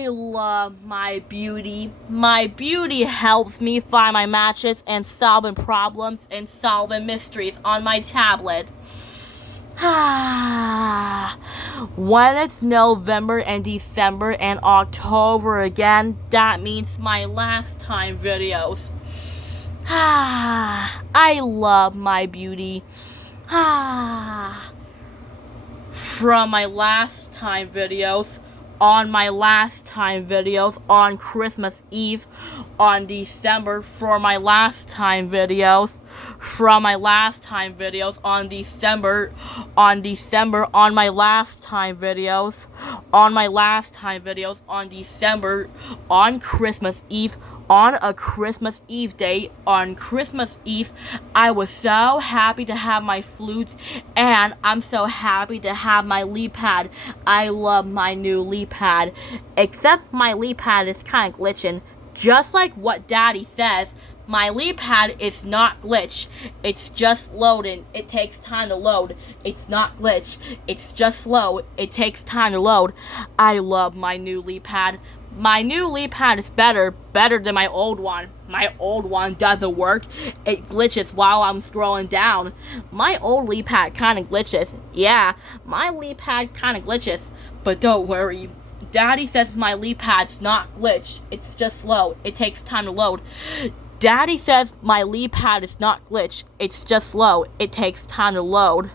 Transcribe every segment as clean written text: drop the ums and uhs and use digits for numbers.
I love my beauty. My beauty helps me find my matches and solving problems and solving mysteries on my tablet. When it's November and December and October again, that means my last time videos. I love my beauty. From my last time videos, on my last time videos, on Christmas Eve, on December, for my last time videos, from my last time videos, on December, on my last time videos, on my last time videos, on December, on Christmas Eve, on a Christmas Eve day, on Christmas Eve, I was so happy to have my flutes, and I'm so happy to have my leap pad. I love my new leap pad, except my leap pad is kind of glitching. Just like what Daddy says, my leap pad is not glitch. It's just loading. It takes time to load. It's not glitch. It's just slow. It takes time to load. I love my new leap pad. My new leap pad is better than my old one. My old one doesn't work. It glitches while I'm scrolling down. My old leap pad kind of glitches. Yeah, my leap pad kind of glitches. But don't worry. Daddy says my leap pad's not glitched. It's just slow. It takes time to load. Daddy says my leap pad is not glitched. It's just slow. It takes time to load.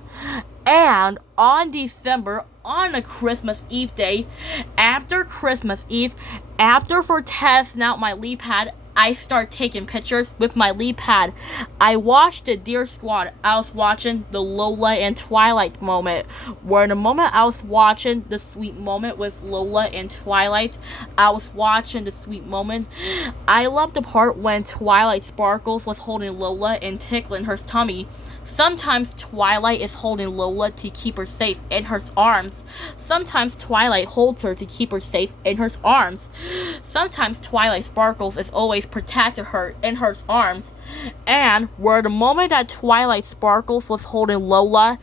And on December, on a Christmas Eve day, after Christmas Eve, after for testing out my leap pad, I start taking pictures with my leap pad. I watched the Deer Squad. I was watching the Lola and Twilight moment, where the moment I was watching the sweet moment with Lola and Twilight, I was watching the sweet moment. I love the part when Twilight Sparkles was holding Lola and tickling her tummy. Sometimes Twilight is holding Lola to keep her safe in her arms. Sometimes Twilight holds her to keep her safe in her arms. Sometimes Twilight Sparkles is always protecting her in her arms. And where the moment that Twilight Sparkles was holding Lola,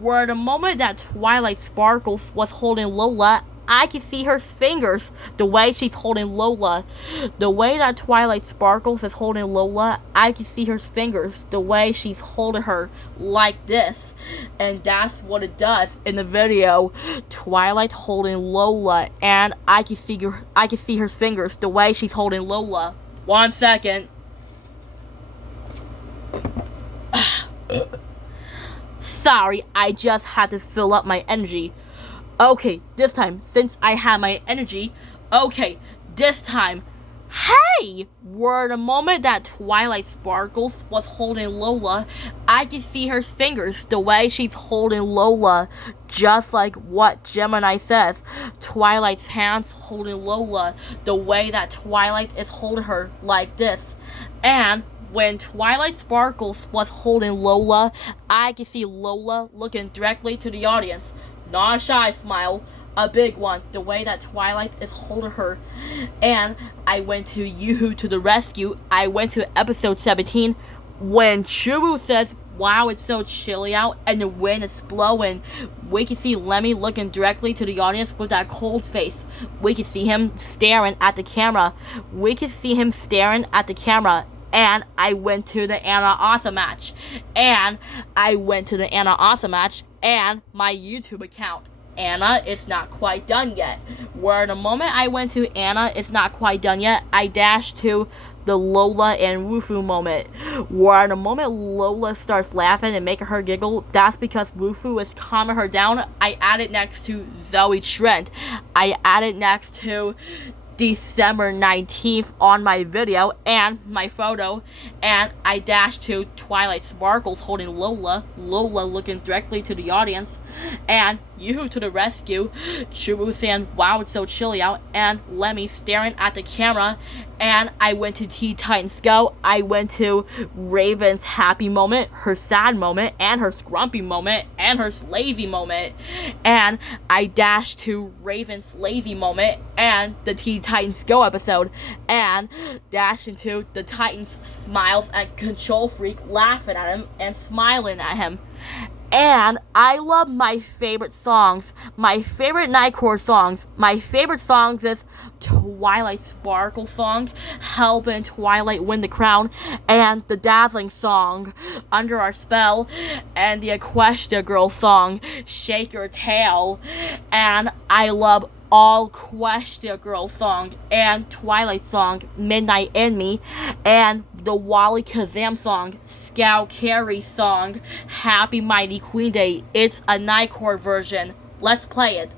where the moment that Twilight Sparkles was holding Lola, I can see her fingers, the way she's holding Lola. The way that Twilight Sparkles is holding Lola, I can see her fingers, the way she's holding her, like this. And that's what it does in the video. Twilight holding Lola, and I can see her fingers, the way she's holding Lola. 1 second. Sorry, I just had to fill up my energy. Okay, this time, since I have my energy, this time, where the moment that Twilight Sparkles was holding Lola, I can see her fingers, the way she's holding Lola, just like what Gemini says. Twilight's hands holding Lola, the way that Twilight is holding her, like this. And when Twilight Sparkles was holding Lola, I can see Lola looking directly to the audience. Not a shy smile, a big one, the way that Twilight is holding her. And I went to Yoo-Hoo to the rescue. I went to episode 17 when Choo says, "Wow, it's so chilly out and the wind is blowing." We can see Lemmy looking directly to the audience with that cold face. We can see him staring at the camera. And I went to the Anna Asa match. And my YouTube account. Anna is not quite done yet. Where the moment I went to Anna is not quite done yet, I dashed to the Lola and Wufu moment. Where the moment Lola starts laughing and making her giggle, that's because Wufu is calming her down. I added next to Zoe Trent. I added next to December 19th on my video and my photo, and I dashed to Twilight Sparkles holding Lola looking directly to the audience, and Yoo-Hoo to the rescue, Choo saying, "Wow, it's so chilly out," and Lemmy staring at the camera. And I went to Teen Titans Go. I went to Raven's happy moment, her sad moment, and her scrumpy moment, and her lazy moment. And I dashed to Raven's lazy moment and the Teen Titans Go episode, and dashed into the Titans smiles at Control Freak laughing at him and smiling at him. And I love my favorite songs. My favorite Nightcore songs. My favorite songs is Twilight Sparkle song, Helping Twilight Win the Crown, and the Dazzling song, Under Our Spell, and the Equestria Girl song, Shake Your Tail. And I love all Equestria Girl song and Twilight song, Midnight in Me, and the Wally Kazam song, Scout Carrie song, Happy Mighty Queen Day. It's a Nightcore version. Let's play it.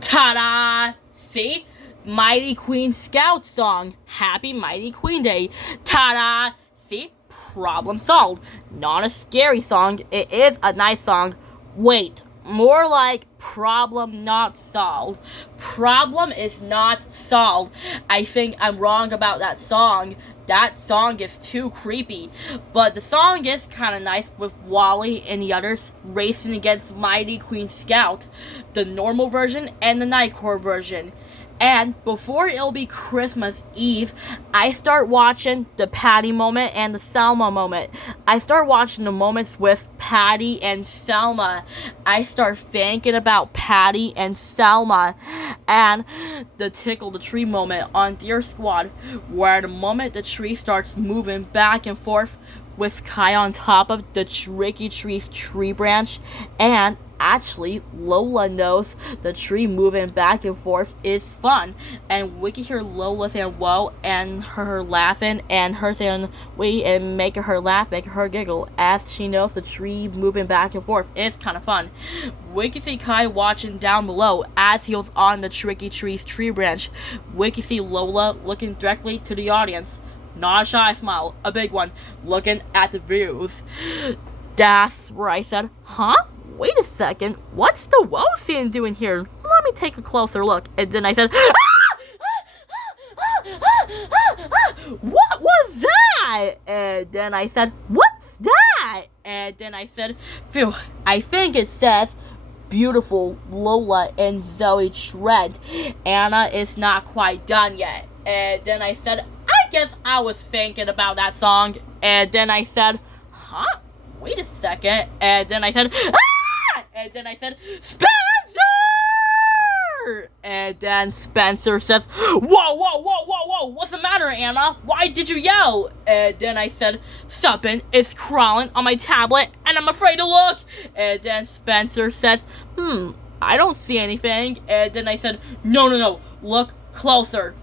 Ta-da! See? Mighty Queen Scout song. Happy Mighty Queen Day. Ta-da! See? Problem solved. Not a scary song. It is a nice song. Wait. More like problem not solved. Problem is not solved. I think I'm wrong about that song. That song is too creepy. But the song is kind of nice with Wally and the others racing against Mighty Queen Scout. The normal version and the Nightcore version. And before it'll be Christmas Eve, I start watching the Patty moment and the Selma moment. I start watching the moments with Patty and Selma. I start thinking about Patty and Selma. And the Tickle the Tree moment on Deer Squad, where the moment the tree starts moving back and forth with Kai on top of the Tricky Tree's tree branch, and actually Lola knows the tree moving back and forth is fun, and we can hear Lola saying whoa and her laughing and her saying we and making her laugh, making her giggle as she knows the tree moving back and forth is kind of fun. We can see Kai watching down below as he was on the Tricky Tree's tree branch. We can see Lola looking directly to the audience. Not a shy smile, a big one, looking at the views. That's where I said, huh? Wait a second, what's the woe scene doing here? Let me take a closer look. And then I said, what was that? And then I said, what's that? And then I said, phew, I think it says beautiful Lola and Zoe Trent. Anna is not quite done yet. And then I said, I guess I was thinking about that song. And then I said, huh? Wait a second. And then I said, ah! And then I said, Spencer! And then Spencer says, whoa, what's the matter, Anna? Why did you yell? And then I said, something is crawling on my tablet and I'm afraid to look. And then Spencer says, I don't see anything. And then I said, no, look closer.